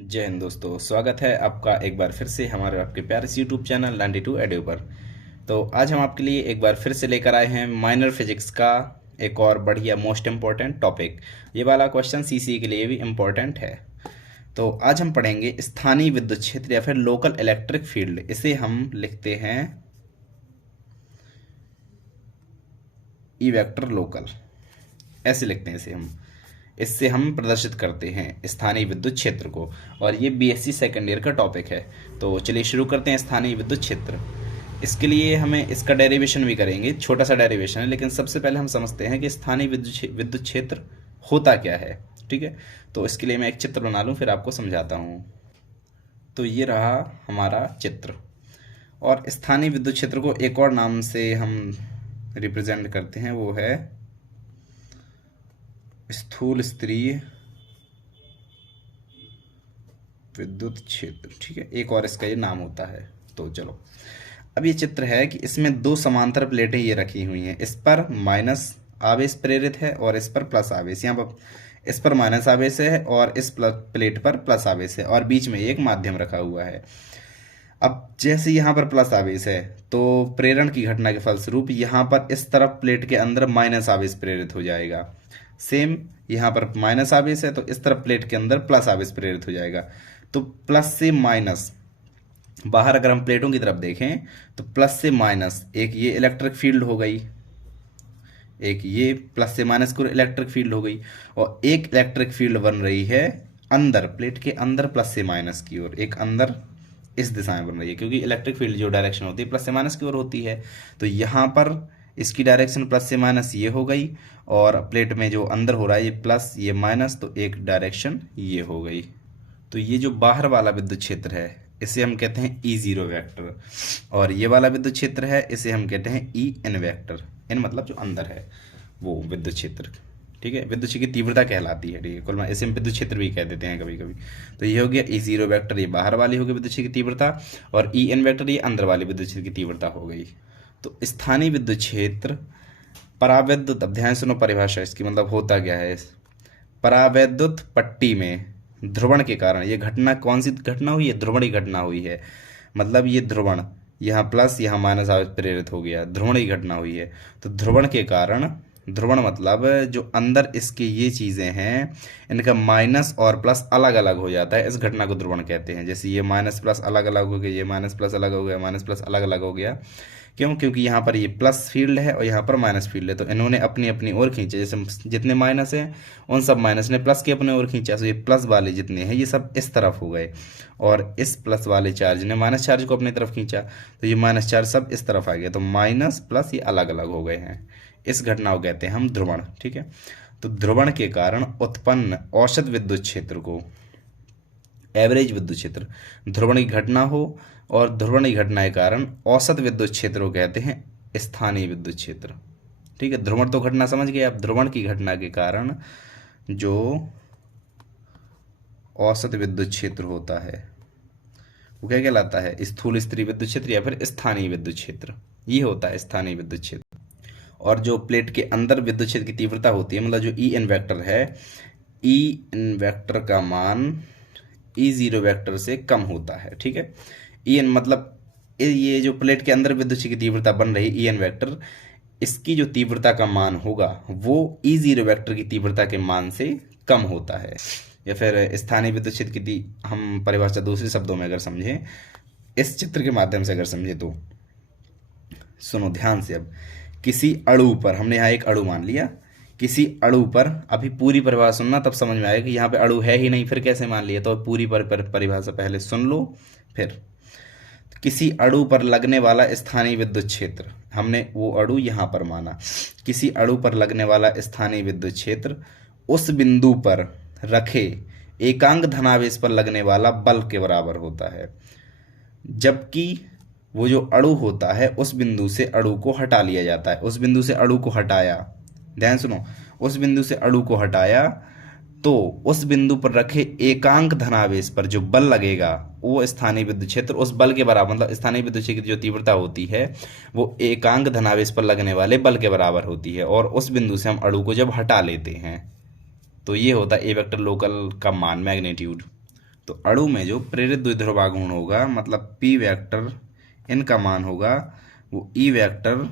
जय हिंद दोस्तों, स्वागत है आपका एक बार फिर से हमारे आपके प्यारे से यूट्यूब चैनल 92 एडू पर। तो आज हम आपके लिए एक बार फिर से लेकर आए हैं माइनर फिजिक्स का एक और बढ़िया मोस्ट इम्पॉर्टेंट टॉपिक। ये वाला क्वेश्चन सीसी के लिए भी इम्पॉर्टेंट है। तो आज हम पढ़ेंगे स्थानीय विद्युत क्षेत्र या फिर लोकल इलेक्ट्रिक फील्ड। इसे हम लिखते हैं ई वेक्टर लोकल, ऐसे लिखते हैं इसे हम। इससे हम प्रदर्शित करते हैं स्थानीय विद्युत क्षेत्र को, और ये बीएससी सेकेंड ईयर का टॉपिक है। तो चलिए शुरू करते हैं स्थानीय विद्युत क्षेत्र। इसके लिए हमें इसका डेरिवेशन भी करेंगे, छोटा सा डेरिवेशन है, लेकिन सबसे पहले हम समझते हैं कि स्थानीय विद्युत क्षेत्र होता क्या है। ठीक है, तो इसके लिए मैं एक चित्र बना लूँ, फिर आपको समझाता हूँ। तो ये रहा हमारा चित्र, और स्थानीय विद्युत क्षेत्र को एक और नाम से हम रिप्रेजेंट करते हैं, वो है स्थूल स्तरीय विद्युत क्षेत्र। ठीक है, एक और इसका ये नाम होता है। तो चलो, अब ये चित्र है कि इसमें दो समांतर प्लेटें ये रखी हुई हैं। इस पर माइनस आवेश प्रेरित है और इस पर प्लस आवेश। यहाँ पर इस पर माइनस आवेश है और इस प्लेट पर प्लस आवेश है, और बीच में एक माध्यम रखा हुआ है। अब जैसे यहाँ पर प्लस आवेश है तो प्रेरण की घटना के फलस्वरूप यहाँ पर इस तरफ प्लेट के अंदर माइनस आवेश प्रेरित हो जाएगा। सेम यहाँ पर माइनस आवेश है तो इस तरफ प्लेट के अंदर प्लस आवेश प्रेरित हो जाएगा। तो प्लस से माइनस, बाहर अगर हम प्लेटों की तरफ देखें तो प्लस से माइनस एक ये इलेक्ट्रिक फील्ड हो गई, एक ये प्लस से माइनस की इलेक्ट्रिक फील्ड हो गई, और एक इलेक्ट्रिक फील्ड बन रही है अंदर, प्लेट के अंदर प्लस से माइनस की ओर, एक अंदर इस दिशा में बन रही है, क्योंकि इलेक्ट्रिक फील्ड जो डायरेक्शन होती है प्लस से माइनस की ओर होती है। तो यहाँ पर इसकी डायरेक्शन प्लस से माइनस ये हो गई, और प्लेट में जो अंदर हो रहा है ये प्लस ये माइनस, तो एक डायरेक्शन ये हो गई। तो ये जो बाहर वाला विद्युत क्षेत्र है इसे हम कहते हैं ई जीरो वैक्टर, और ये वाला विद्युत क्षेत्र है इसे हम कहते हैं ई एन वैक्टर। एन मतलब जो अंदर है वो विद्युत क्षेत्र। ठीक है, विद्युत क्षेत्र की तीव्रता कहलाती है। ठीक है, कुल इसे हम विद्युत क्षेत्र भी कह देते हैं कभी कभी। तो ये हो गया ई जीरो वैक्टर, ये बाहर वाली हो गई विद्युत क्षेत्र की तीव्रता, और ई एन वैक्टर ये अंदर वाली विद्युत क्षेत्र की तीव्रता हो गई। तो स्थानीय विद्युत क्षेत्र परावैद्युत, अब ध्यान सुनो परिभाषा इसकी, मतलब होता क्या है। परावैद्युत पट्टी में ध्रुवण के कारण, ये घटना कौन सी घटना हुई है? ध्रुवण की घटना हुई है। मतलब ये ध्रुवण यहाँ प्लस यहाँ माइनस आवेश प्रेरित हो गया, ध्रुवण की घटना हुई है। तो ध्रुवण के कारण, ध्रुवण मतलब जो अंदर इसके ये चीज़ें हैं इनका माइनस और प्लस अलग अलग हो जाता है, इस घटना को ध्रुवण कहते हैं। जैसे ये माइनस प्लस अलग अलग हो गया, ये माइनस प्लस अलग हो गया, माइनस प्लस अलग अलग हो गया। क्यों? क्योंकि यहाँ पर ये प्लस फील्ड है और यहाँ पर माइनस फील्ड है, तो इन्होंने अपनी अपनी ओर खींचे। जैसे जितने माइनस हैं उन सब माइनस ने प्लस के अपने ओर खींचा, तो ये प्लस वाले जितने हैं ये सब इस तरफ हो गए, और इस प्लस वाले चार्ज ने माइनस चार्ज को अपनी तरफ खींचा, तो ये माइनस चार्ज सब इस तरफ आ गया, तो माइनस प्लस ये अलग अलग हो गए हैं। इस घटना को कहते हैं हम ध्रुवण। ठीक है, तो ध्रुवण के कारण उत्पन्न औसत विद्युत क्षेत्र को, एवरेज विद्युत क्षेत्र, ध्रुवण की घटना हो और ध्रुवण की घटना के कारण औसत विद्युत क्षेत्र को कहते हैं स्थानीय विद्युत क्षेत्र। ठीक है, ध्रुवण तो घटना समझ गए आप, ध्रुवण की घटना के कारण जो औसत विद्युत क्षेत्र होता है वो क्या कहलाता है? स्थूल स्तरीय विद्युत क्षेत्र या फिर स्थानीय विद्युत क्षेत्र, ये होता है स्थानीय विद्युत क्षेत्र। और जो प्लेट के अंदर विद्युत क्षेत्र की तीव्रता होती है, मतलब जो ई एन वैक्टर है, ई एन वैक्टर का मान ई जीरो वैक्टर से कम होता है। ठीक है, ई एन मतलब ये जो प्लेट के अंदर विद्युत क्षेत्र की तीव्रता बन रही ई एन वैक्टर, इसकी जो तीव्रता का मान होगा वो ई जीरो वैक्टर की तीव्रता के मान से कम होता है। या फिर स्थानीय विद्युत क्षेत्र की हम परिभाषा दूसरे शब्दों में अगर समझें, इस चित्र के माध्यम से अगर समझें, तो सुनो ध्यान से। अब किसी अणु पर, हमने यहाँ एक अणु मान लिया, किसी अणु पर, अभी पूरी परिभाषा सुनना तब समझ में आएगा कि यहाँ पे अणु है ही नहीं, फिर कैसे मान लिया। तो पूरी परिभाषा पहले सुन लो फिर। किसी अणु पर लगने वाला स्थानीय विद्युत क्षेत्र, हमने वो अणु यहाँ पर माना, किसी अणु पर लगने वाला स्थानीय विद्युत क्षेत्र उस बिंदु पर रखे एकांक धनावेश पर लगने वाला बल के बराबर होता है, जबकि वो जो अणु होता है उस बिंदु से अणु को हटा लिया जाता है। उस बिंदु से अणु को हटाया, ध्यान सुनो, उस बिंदु से अणु को हटाया तो उस बिंदु पर रखे एकांक धनावेश पर जो बल लगेगा वो स्थानीय विद्युत क्षेत्र उस बल के बराबर, मतलब स्थानीय विद्युत क्षेत्र की जो तीव्रता होती है वो एकांक धनावेश पर लगने वाले बल के बराबर होती है। और उस बिंदु से हम अणु को जब हटा लेते हैं तो ये होता है ए वेक्टर लोकल का मान, मैग्नीट्यूड। तो अणु में जो प्रेरित द्विध्रुव आघूर्ण होगा मतलब पी वेक्टर इन का मान होगा वो ई वेक्टर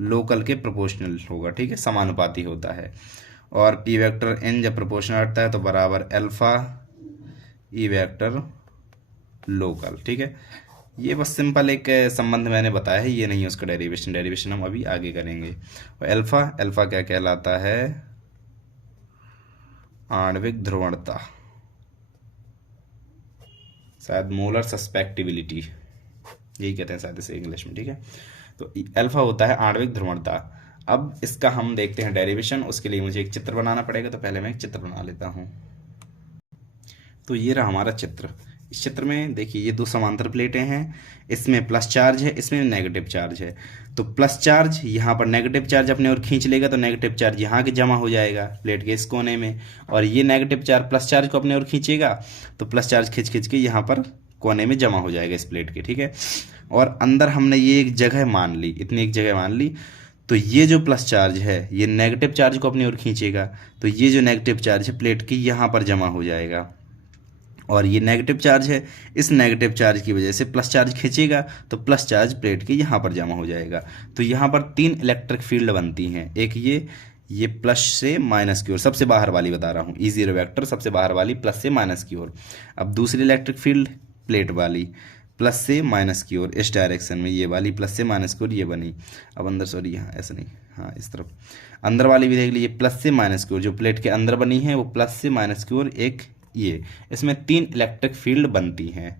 लोकल के प्रोपोर्शनल होगा, ठीक है, समानुपाती होता है। और पी वेक्टर एन जब प्रोपोर्शनल हटता है तो बराबर अल्फा ई वेक्टर लोकल, ठीक है। ये बस सिंपल एक संबंध मैंने बताया है, ये नहीं है उसका डेरिवेशन हम अभी आगे करेंगे। और अल्फा क्या कहलाता है, आणविक ध्रुवणता, शायद मोलर सस्पेक्टिबिलिटी यही कहते हैं शायद इसे इंग्लिश में, ठीक है। तो अल्फा होता है आणविक ध्रुवणता। अब इसका हम देखते हैं डेरिवेशन, उसके लिए मुझे एक चित्र बनाना पड़ेगा, तो पहले मैं एक चित्र बना लेता हूं। तो ये रहा हमारा चित्र। इस चित्र में देखिए ये दो समांतर प्लेटें हैं, इसमें प्लस चार्ज है, इसमें नेगेटिव चार्ज है। तो प्लस चार्ज यहाँ पर नेगेटिव चार्ज अपने ओर खींच लेगा तो नेगेटिव चार्ज यहाँ के जमा हो जाएगा प्लेट के इस कोने में, और ये नेगेटिव चार्ज प्लस चार्ज को अपने ओर खींचेगा तो प्लस चार्ज खींच के यहाँ पर कोने में जमा हो जाएगा इस प्लेट के, ठीक है। और अंदर हमने ये एक जगह मान ली, इतनी एक जगह मान ली, तो ये जो प्लस चार्ज है ये नेगेटिव चार्ज को अपनी ओर खींचेगा, तो ये जो नेगेटिव चार्ज है प्लेट की यहाँ पर जमा हो जाएगा। और ये नेगेटिव चार्ज है, इस नेगेटिव चार्ज की वजह से प्लस चार्ज खींचेगा तो प्लस चार्ज प्लेट के यहाँ पर जमा हो जाएगा। तो यहाँ पर तीन इलेक्ट्रिक फील्ड बनती हैं, एक ये प्लस से माइनस की ओर, सबसे बाहर वाली बता रहा हूँ, E0 वेक्टर सबसे बाहर वाली प्लस से माइनस की ओर। अब दूसरी इलेक्ट्रिक फील्ड प्लेट वाली प्लस से माइनस की ओर, इस डायरेक्शन में ये वाली प्लस से माइनस की ओर ये बनी। अब अंदर सॉरी यहाँ ऐसा नहीं, हाँ इस तरफ अंदर वाली भी देख लीजिए, प्लस से माइनस की ओर जो प्लेट के अंदर बनी है वो प्लस से माइनस की ओर एक ये, इसमें तीन इलेक्ट्रिक फील्ड बनती हैं।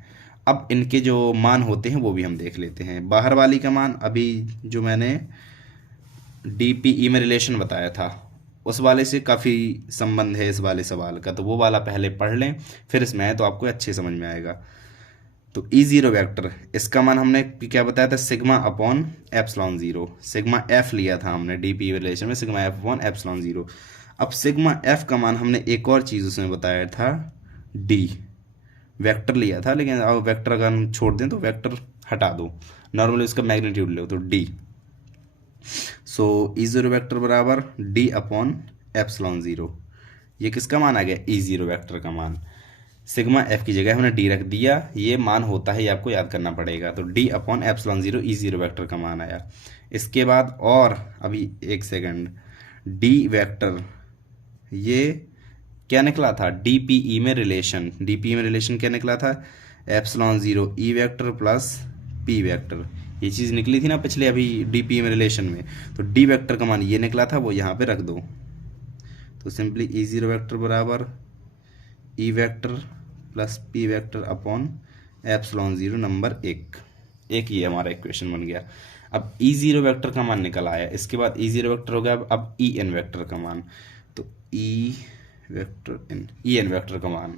अब इनके जो मान होते हैं वो भी हम देख लेते हैं। बाहर वाली का मान अभी जो मैंने DPE में रिलेशन बताया था उस वाले से काफ़ी संबंध है इस वाले सवाल का, तो वो वाला पहले पढ़ लें, फिर इसमें है तो आपको अच्छे समझ में आएगा। तो E0 वेक्टर इसका मान हमने क्या बताया था, sigma upon epsilon zero, sigma F लिया था हमने DPE रिलेशन में, sigma F upon epsilon zero. अब सिग्मा एफ का मान हमने एक और चीज़ उसमें बताया था, डी वेक्टर लिया था, लेकिन अब वेक्टर अगर हम छोड़ दें तो वेक्टर हटा दो, नॉर्मली उसका मैग्नीट्यूड लो तो डी। सो E0 वेक्टर बराबर डी अपॉन एप्सिलॉन ज़ीरो। ये किसका मान आ गया, E0 वेक्टर का मान। सिग्मा एफ की जगह हमने डी रख दिया, ये मान होता है, ये आपको याद करना पड़ेगा। तो D upon epsilon zero E0 vector का मान आया। इसके बाद और अभी एक सेकंड, डी वेक्टर ये क्या निकला था, DPE में रिलेशन, DPE में रिलेशन क्या निकला था, epsilon zero E vector plus P vector, ये चीज़ निकली थी ना पिछले अभी DPE में रिलेशन में। तो डी वेक्टर का मान ये निकला था, वो यहाँ पे रख दो। तो सिंपली E0 वेक्टर बराबर E vector plus P vector upon epsilon zero number एक ये हमारा इक्वेशन बन गया। अब E0 वेक्टर का मान निकल आया, इसके बाद E0 वेक्टर हो गया अब En वेक्टर का मान, तो E वेक्टर En वेक्टर का मान,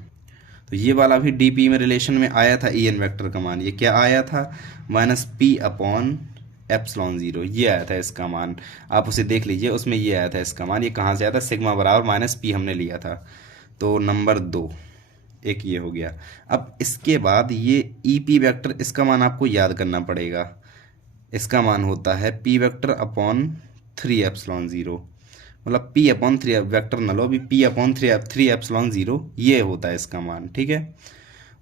तो ये वाला भी DPE में रिलेशन में आया था En वेक्टर का मान, ये क्या आया था, minus P upon epsilon zero, ये आया था इसका मान, आप उसे देख लीजिए, उसमें ये आया था इसका मान। ये कहाँ से आया था, सिग्मा बराबर माइनस P हमने लिया था, तो नंबर दो एक ये हो गया। अब इसके बाद ये EP वेक्टर, इसका मान आपको याद करना पड़ेगा, इसका मान होता है P vector upon 3 epsilon zero, मतलब P अपॉन 3 वेक्टर न लो अभी, P अपॉन 3 एप्सिलॉन ज़ीरो ये होता है इसका मान, ठीक है।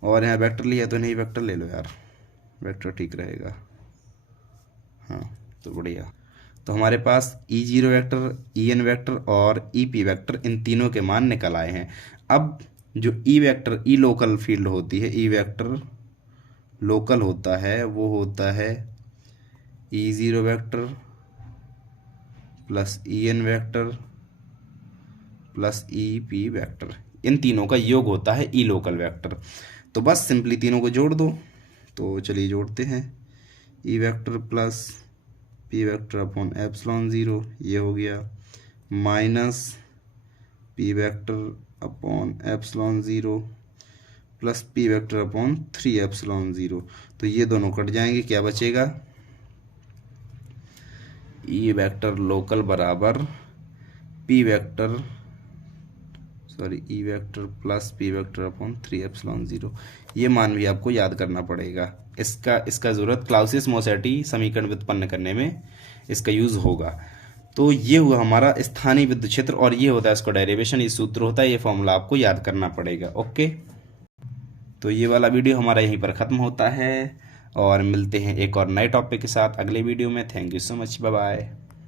और यहाँ वेक्टर लिया तो नहीं, वेक्टर ले लो यार, वेक्टर ठीक रहेगा, हाँ तो बढ़िया। तो हमारे पास E0 वेक्टर, En वेक्टर और EP वेक्टर, इन तीनों के मान निकल आए हैं। अब जो E vector, E local field होती है, E वेक्टर लोकल होता है, वो होता है E0 vector plus En vector plus EP vector, इन तीनों का योग होता है E लोकल वेक्टर। तो बस सिंपली तीनों को जोड़ दो, तो चलिए जोड़ते हैं, E vector plus P vector upon epsilon zero, ये हो गया, minus P vector upon epsilon zero plus P vector upon 3 epsilon zero. तो ये दोनों कट जाएंगे, क्या बचेगा, E वेक्टर लोकल बराबर P vector E vector plus P vector upon 3 epsilon zero. ये मान भी आपको याद करना पड़ेगा, इसका ज़रूरत क्लाउसियस-मोसेट्टी समीकरण व्युत्पन्न करने में इसका यूज़ होगा। तो ये हुआ हमारा स्थानीय विद्युत क्षेत्र, और ये होता है इसका डेरिवेशन, ये सूत्र होता है, ये फॉर्मूला आपको याद करना पड़ेगा। ओके। तो ये वाला वीडियो हमारा यहीं पर ख़त्म होता है और मिलते हैं एक और नए टॉपिक के साथ अगले वीडियो में। Thank you so much, bye bye.